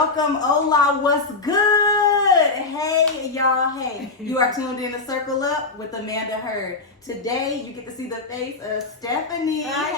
Welcome, hola, what's good? Hey, y'all, hey. You are tuned in to Circle Up with Amanda Hurd. Today, you get to see the face of Stephanie. Hi,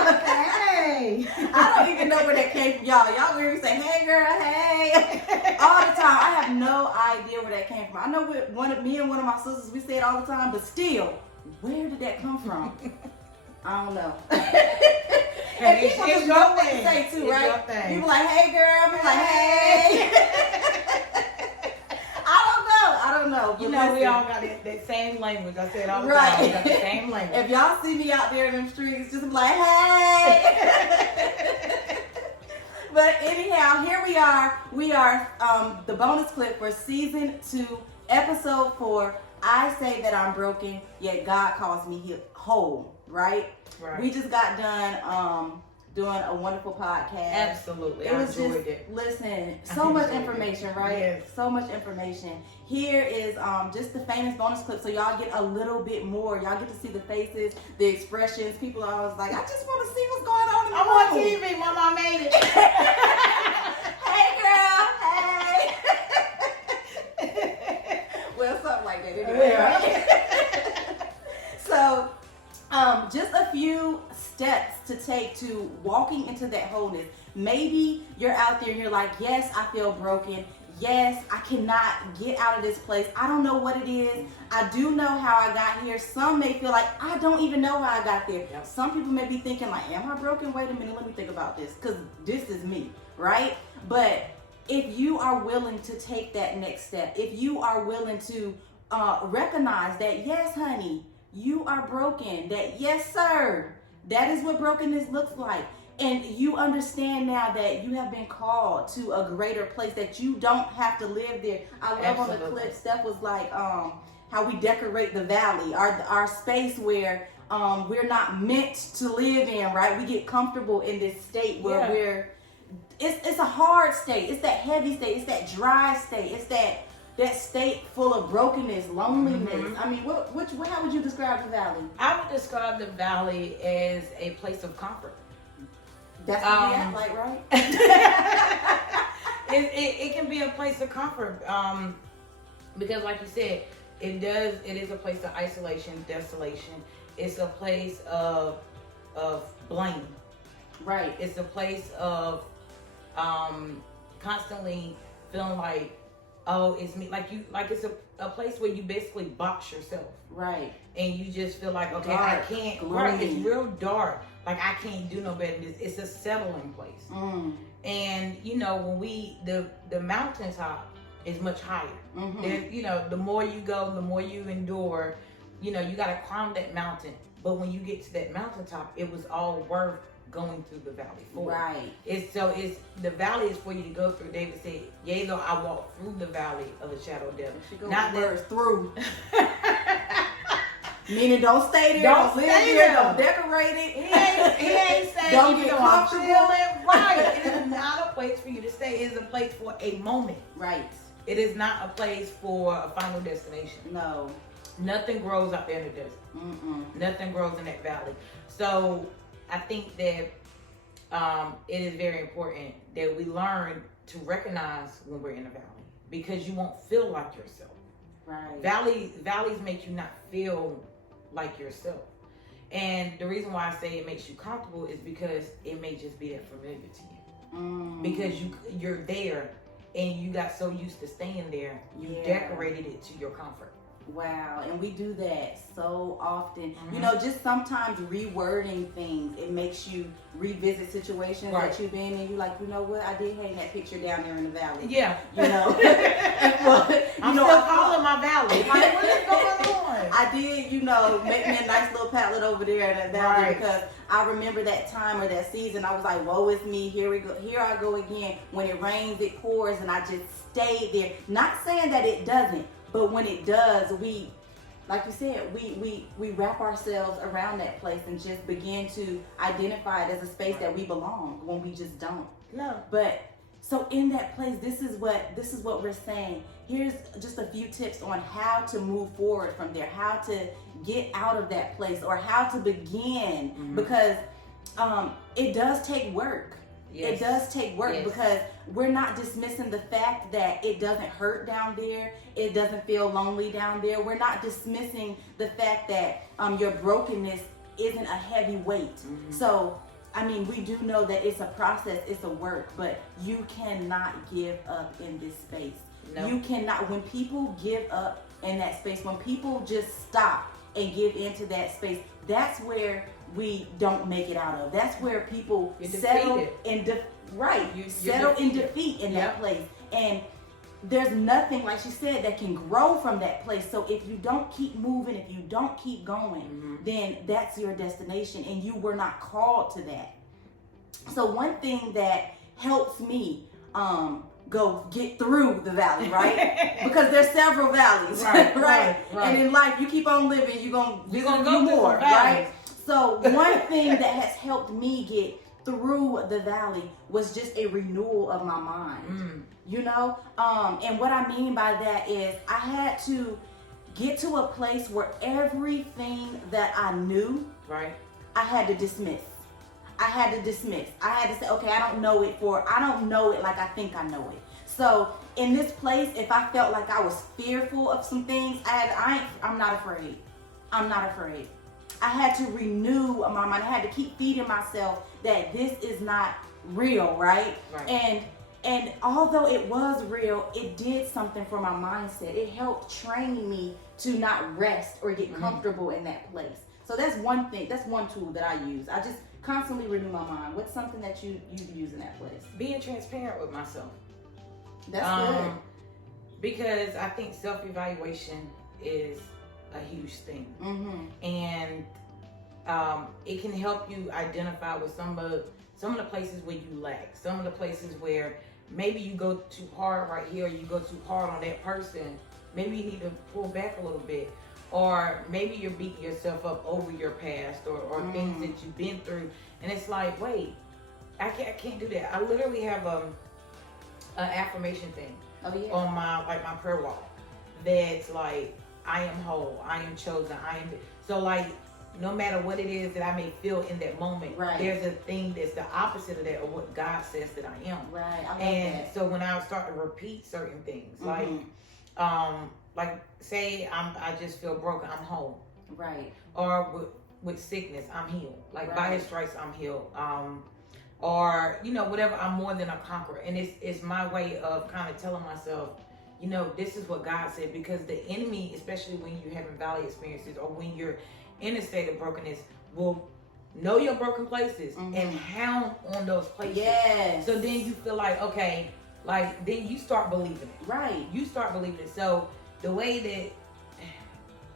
girl. Hey. I don't even know where that came from, y'all. Y'all hear me say, hey, girl, hey. All the time. I have no idea where that came from. I know me and one of my sisters, we say it all the time, but still, where did that come from? I don't know. And people just know what to say too, right? People like, hey girl, I'm like, hey. I don't know. You know, we all got that same language. I said all the time, we got the same language. If y'all see me out there in them streets, just be like, hey. But anyhow, here we are. We are the bonus clip for season 2, episode 4. I say that I'm broken, yet God calls me whole. Right? We just got done doing a wonderful podcast. Absolutely. I enjoyed it. Listen, so much information, right? Yes. So much information. Here is just the famous bonus clip, so y'all get a little bit more. Y'all get to see the faces, the expressions. People are always like, I just want to see what's going on in the I'm room. on TV, Mama, I made it. Hey, girl. Hey. Well, something like that anyway, right? So, just a few steps to take to walking into that wholeness. Maybe you're out there and you're like, yes, I feel broken. Yes, I cannot get out of this place. I don't know what it is. I do know how I got here. Some may feel like, I don't even know how I got there. Yep. Some people may be thinking like, am I broken? Wait a minute, let me think about this, because this is me, right? But if you are willing to take that next step, if you are willing to recognize that, yes, honey, you are broken, that yes, sir, that is what brokenness looks like. And you understand now that you have been called to a greater place, that you don't have to live there. I love on the clip, Steph was like, how we decorate the valley, our space where we're not meant to live in, right? We get comfortable in this state where it's a hard state. It's that heavy state. It's that dry state. It's that state full of brokenness, loneliness. Mm-hmm. I mean, how would you describe the valley? I would describe the valley as a place of comfort. That's what we act like, right? it can be a place of comfort because, like you said, it is a place of isolation, desolation. It's a place of blame. Right. It's a place of constantly feeling like, oh, it's me. Like it's a place where you basically box yourself. Right. And you just feel like, okay, dark, I can't. gloomy. Right. It's real dark. Like I can't do no better than this. It's a settling place. And you know, when the mountaintop is much higher. Mm-hmm. You know, the more you go, the more you endure. You know, you got to climb that mountain. But when you get to that mountaintop, it was all worth going through the valley for. Right. It's the valley is for you to go through. David said, yea, though I walk through the valley of the shadow of death. Not that through. Meaning don't stay there, don't live stay there, don't decorate it. He ain't saying don't get comfortable. Right. It is not a place for you to stay. It is a place for a moment. Right. It is not a place for a final destination. No. Nothing grows out there in the desert. Nothing grows in that valley. So I think that it is very important that we learn to recognize when we're in a valley, because you won't feel like yourself. Right. Valleys make you not feel like yourself. And the reason why I say it makes you comfortable is because it may just be that familiar to you. Because you're there and you got so used to staying there, you decorated it to your comfort. Wow, and we do that so often. You know, just sometimes rewording things, it makes you revisit situations that you've been in. You're like, you know what, I did hang that picture down there in the valley. Yeah. You know. I'm still calling my valley. Like, what is going on? I did, make me a nice little palette over there in that valley because I remember that time or that season. I was like, woe is me, here we go. Here I go again. When it rains, it pours, and I just stayed there. Not saying that it doesn't. But when it does, we, like you said, we wrap ourselves around that place and just begin to identify it as a space that we belong when we just don't. No. But so in that place, this is what we're saying. Here's just a few tips on how to move forward from there, how to get out of that place, or how to begin, because it does take work. It does take work because we're not dismissing the fact that it doesn't hurt down there. It doesn't feel lonely down there. We're not dismissing the fact that your brokenness isn't a heavy weight. So, I mean, we do know that it's a process, it's a work, but you cannot give up in this space. No. You cannot. When people give up in that space, when people just stop and give into that space, that's where we don't make it out of. That's where people settle in defeat in that place. And there's nothing, like she said, that can grow from that place. So if you don't keep moving, if you don't keep going, then that's your destination, and you were not called to that. So one thing that helps me go get through the valley, right? Because there's several valleys, right? And in life, you keep on living, you're gonna do more, right? So one thing that has helped me get through the valley was just a renewal of my mind, you know? And what I mean by that is I had to get to a place where everything that I knew, I had to dismiss. I had to say, okay, I don't know it like I think I know it. So in this place, if I felt like I was fearful of some things, I'm not afraid. I had to renew my mind. I had to keep feeding myself that this is not real, right? And although it was real, it did something for my mindset. It helped train me to not rest or get comfortable in that place. So that's one thing. That's one tool that I use. I just constantly renew my mind. What's something that you use in that place? Being transparent with myself. That's good. Because I think self-evaluation is a huge thing. And it can help you identify with some of the places where you lack, some of the places where maybe you go too hard right here, or you go too hard on that person. Maybe you need to pull back a little bit, or maybe you're beating yourself up over your past or things that you've been through, and it's like, wait, I can't do that. I literally have an affirmation thing on my prayer wall that's like, I am whole, I am chosen, so like, no matter what it is that I may feel in that moment, there's a thing that's the opposite of that, or what God says that I am. I love that. So when I start to repeat certain things, like say I just feel broken, I'm whole. Or with sickness, I'm healed. Like by His stripes, I'm healed. Or whatever, I'm more than a conqueror. And it's my way of kind of telling myself, this is what God said, because the enemy, especially when you're having valley experiences or when you're in a state of brokenness, will know your broken places and hound on those places. So then you feel like, okay, like then you start believing it. You start believing it. So the way that,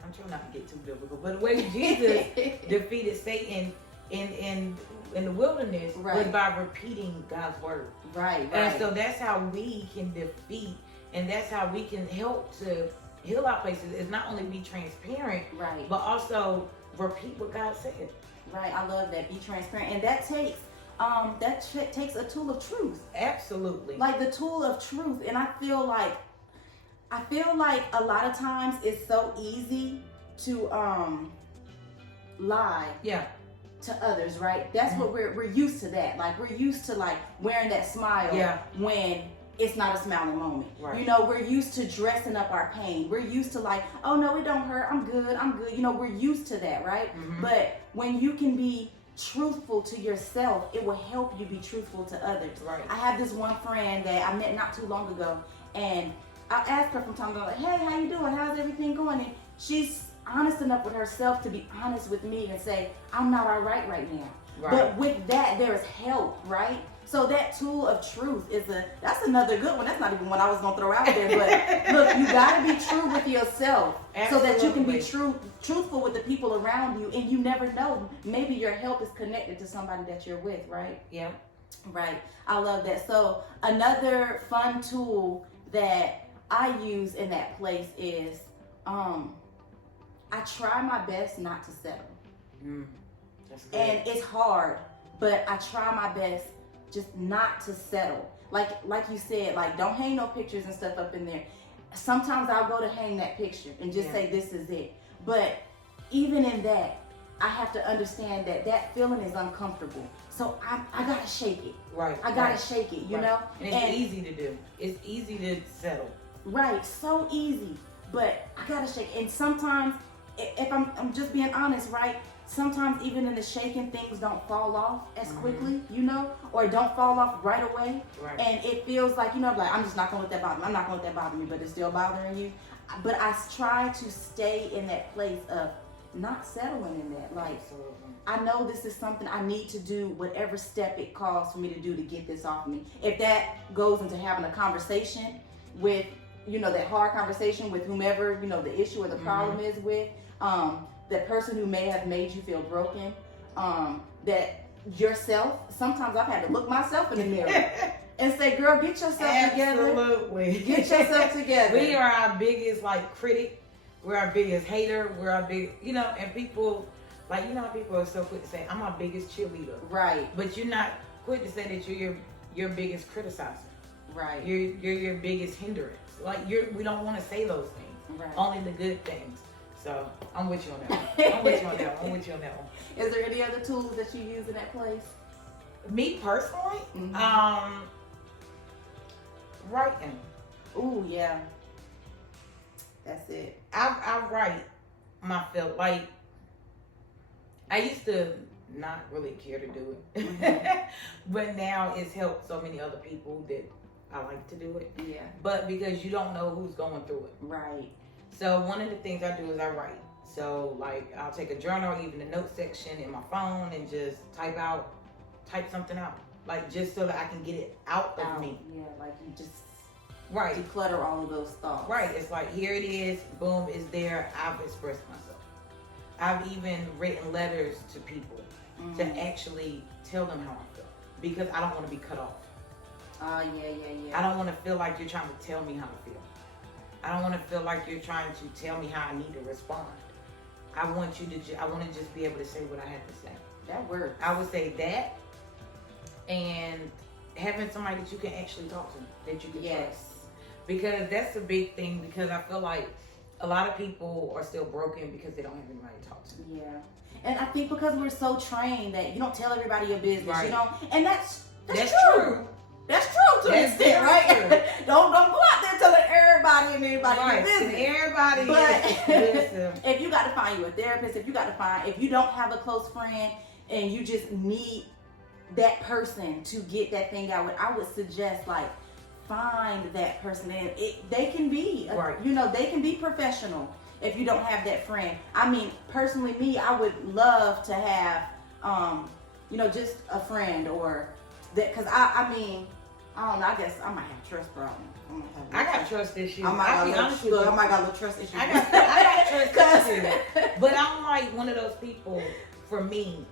I'm trying not to get too biblical, but the way Jesus defeated Satan in the wilderness was by repeating God's word. And so that's how we can defeat, and that's how we can help to heal our places, is not only be transparent, but also repeat what God said. I love that. Be transparent, and that takes a tool of truth. Absolutely. Like the tool of truth, and I feel like a lot of times it's so easy to lie. To others, right? That's what we're used to. That, like, we're used to like wearing that smile when it's not a smiling moment. We're used to dressing up our pain. We're used to like, oh no, it don't hurt. I'm good. We're used to that, right? But when you can be truthful to yourself, it will help you be truthful to others. I have this one friend that I met not too long ago, and I asked her from time to time, like, hey, how you doing? How's everything going? And she's honest enough with herself to be honest with me and say, I'm not all right now. But with that, there is help, right? So that tool of truth that's another good one. That's not even one I was gonna throw out there, but look, you gotta be true with yourself. So that you can be truthful with the people around you, and you never know, maybe your help is connected to somebody that you're with, right? I love that. So another fun tool that I use in that place is I try my best not to settle. That's good. And it's hard, but I try my best just not to settle. Like you said, like, don't hang no pictures and stuff up in there. Sometimes I'll go to hang that picture and just say, this is it. But even in that, I have to understand that that feeling is uncomfortable. So I gotta shake it. Right. I gotta shake it, you know? And it's easy to do. It's easy to settle. Right, so easy. But I gotta shake it. And sometimes, if I'm just being honest, right? Sometimes even in the shaking, things don't fall off as quickly, you know? Or don't fall off right away. Right. And it feels like, you know, like, I'm just not gonna let that bother me. I'm not gonna let that bother me, but it's still bothering you. But I try to stay in that place of not settling in that. Like, Absolutely. I know this is something I need to do, whatever step it calls for me to do to get this off me. If that goes into having a conversation with, you know, that hard conversation with whomever, you know, the issue or the problem is with, that person who may have made you feel broken, that yourself, sometimes I've had to look myself in the mirror and say, girl, get yourself together. Absolutely. Get yourself together. We are our biggest, like, critic. We're our biggest hater. We're our big, you know, and people, like, you know how people are so quick to say, I'm my biggest cheerleader. Right. But you're not quick to say that you're your biggest criticizer. Right. You're your biggest hindrance. Like, we don't want to say those things. Right. Only the good things. So I'm with you on that one. I'm with you on that one. I'm with you on that one. Is there any other tools that you use in that place? Me personally, writing. Ooh, yeah. That's it. I write my feel like I used to not really care to do it, but now it's helped so many other people that I like to do it. Yeah. But because you don't know who's going through it. Right. So one of the things I do is I write. So like I'll take a journal, even the note section in my phone, and just type something out. Like just so that I can get it out of me. Yeah, like you just declutter all of those thoughts. Right. It's like here it is, boom, it's there. I've expressed myself. I've even written letters to people to actually tell them how I feel because I don't want to be cut off. Yeah. I don't want to feel like you're trying to tell me how to feel. I don't want to feel like you're trying to tell me how I need to respond. I want to just be able to say what I have to say. That works. I would say that, and having somebody that you can actually talk to, that you can trust. Because that's a big thing, because I feel like a lot of people are still broken because they don't have anybody to talk to. Yeah. And I think because we're so trained that you don't tell everybody your business, Right. you know, and that's true. That's true to an extent, right? don't go out there telling everybody and anybody your business. Everybody But if you got to find you a therapist, if you don't have a close friend and you just need that person to get that thing out with, I would suggest like find that person, and they can be, they can be professional if you don't have that friend. I mean, personally, me, I would love to have, just a friend or that, because I mean, I don't know, I guess I might have trust problems. I got trust issues. I might got a little trust issues. I got trust issues. But I'm like one of those people, for me,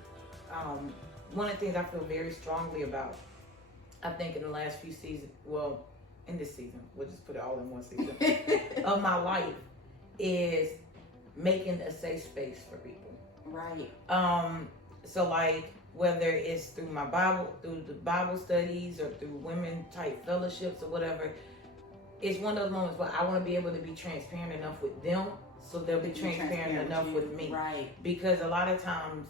one of the things I feel very strongly about, I think in the last few seasons, well, in this season, we'll just put it all in one season, of my life, is making a safe space for people. Right. So like, whether it's through through the Bible studies or through women type fellowships or whatever, it's one of those moments where I want to be able to be transparent enough with them so they'll be transparent enough with me. Right. Because a lot of times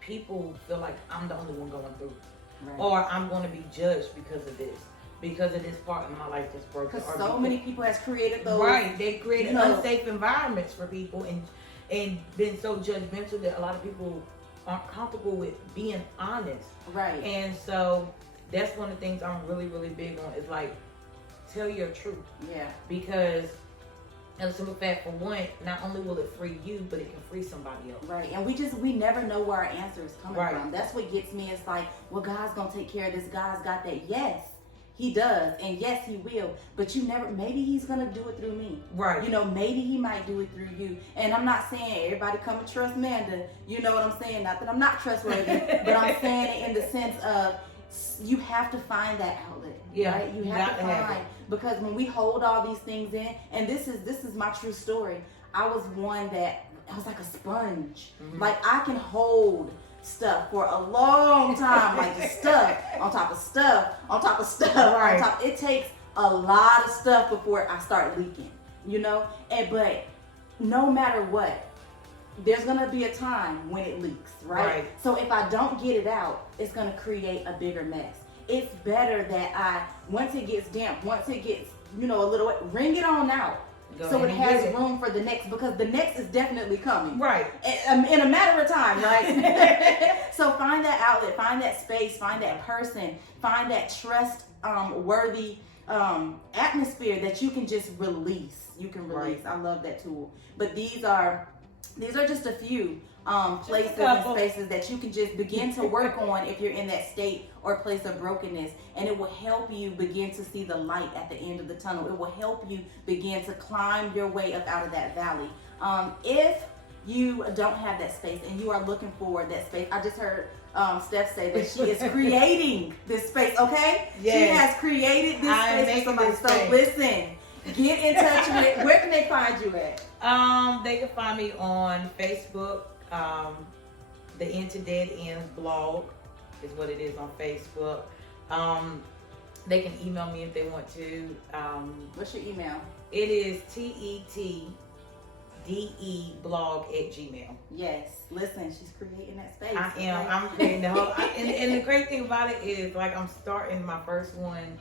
people feel like I'm the only one going through it. Right. Or I'm going to be judged because of this part of my life that's broken. Because so many people has created those. Right. They created unsafe environments for people and been so judgmental that a lot of people aren't comfortable with being honest. Right. And so that's one of the things I'm really, really big on is like, tell your truth. Yeah. Because in a simple fact, for one, not only will it free you, but it can free somebody else. Right. And we never know where our answer is coming from. That's what gets me. It's like, well, God's going to take care of this. God's got that. Yes, he does. And yes, he will. But maybe he's going to do it through me. Right. Maybe he might do it through you. And I'm not saying everybody come and trust Amanda. You know what I'm saying? Not that I'm not trustworthy, but I'm saying it in the sense of you have to find that outlet. Yeah. Right? You have to find. Because when we hold all these things in, and this is my true story. I was one that, I was like a sponge. Mm-hmm. Like I can hold stuff for a long time, like just stuff on top of stuff on top of stuff on top. It takes a lot of stuff before I start leaking, but no matter what, there's gonna be a time when it leaks, right? So if I don't get it out, it's gonna create a bigger mess. It's better that once it gets damp, once it gets, a little, wring it on out. So it has room for the next, because the next is definitely coming. Right. In a matter of time, right? So find that outlet, find that space, find that person, find that trust worthy atmosphere that you can just release. You can release. Right. I love that tool. But these are just a few places and spaces that you can just begin to work on if you're in that state or place of brokenness, and it will help you begin to see the light at the end of the tunnel. It will help you begin to climb your way up out of that valley. If you don't have that space and you are looking for that space, I just heard Steph say that she is creating this space, okay? Yes. She has created this space for somebody. So listen, get in touch with, where can they find you at? They can find me on Facebook. The Into Dead Ends blog is what it is on Facebook. They can email me if they want to. What's your email? It is tetdeblog@gmail. Yes. Listen, she's creating that space. I am. I'm creating the whole. And the great thing about it is, like, I'm starting my first one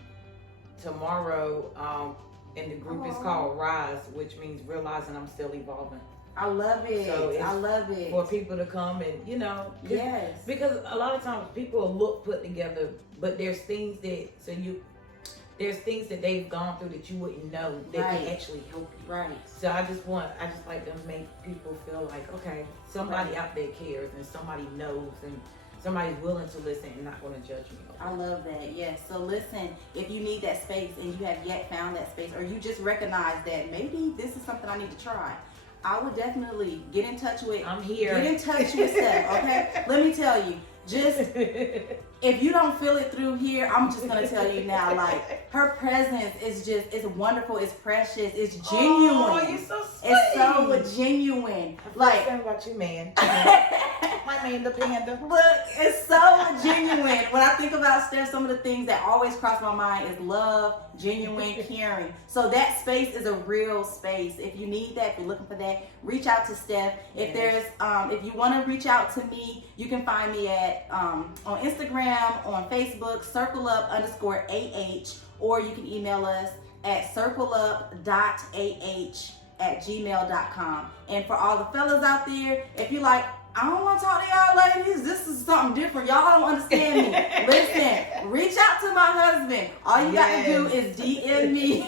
tomorrow. And the group is called Rise, which means realizing I'm still evolving. I love it. So I love it. For people to come and, yes. Because a lot of times people look put together, but there's things that they've gone through that you wouldn't know that can actually help you. Right. So I just like to make people feel like, okay, somebody out there cares and somebody knows and somebody's willing to listen and not going to judge me. I love that. Yes. So listen, if you need that space and you have yet found that space, or you just recognize that maybe this is something I need to try, I would definitely get in touch with. I'm here. Get in touch with Steph. Okay. Let me tell you, just if you don't feel it through here, I'm just gonna tell you now. Like, her presence is it's wonderful. It's precious. It's genuine. Oh, you're so sweet. It's so genuine. Like, something about you, man. My man, the panda. Look, it's so genuine. When I think about Steph, some of the things that always cross my mind is love, genuine, caring. So that space is a real space. If you need that, if you're looking for that, reach out to Steph. If there's, if you want to reach out to me, you can find me at on Instagram, on Facebook, circleup_AH, or you can email us at circleup.ah@gmail.com. And for all the fellas out there, if you're like, I don't want to talk to y'all ladies, this is something different, y'all don't understand me, listen, reach out to my husband. All you got to do is DM me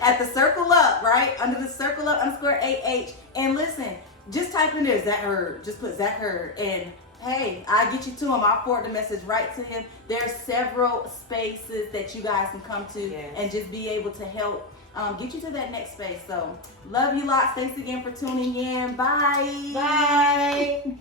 at the Circle Up, right, under the circleup_AH, and listen, just type in there Zach Hurd, just put Zach Hurd, and hey, I get you to him. I'll forward the message right to him. There's several spaces that you guys can come to and just be able to help get you to that next space. So love you lots. Thanks again for tuning in. Bye. Bye.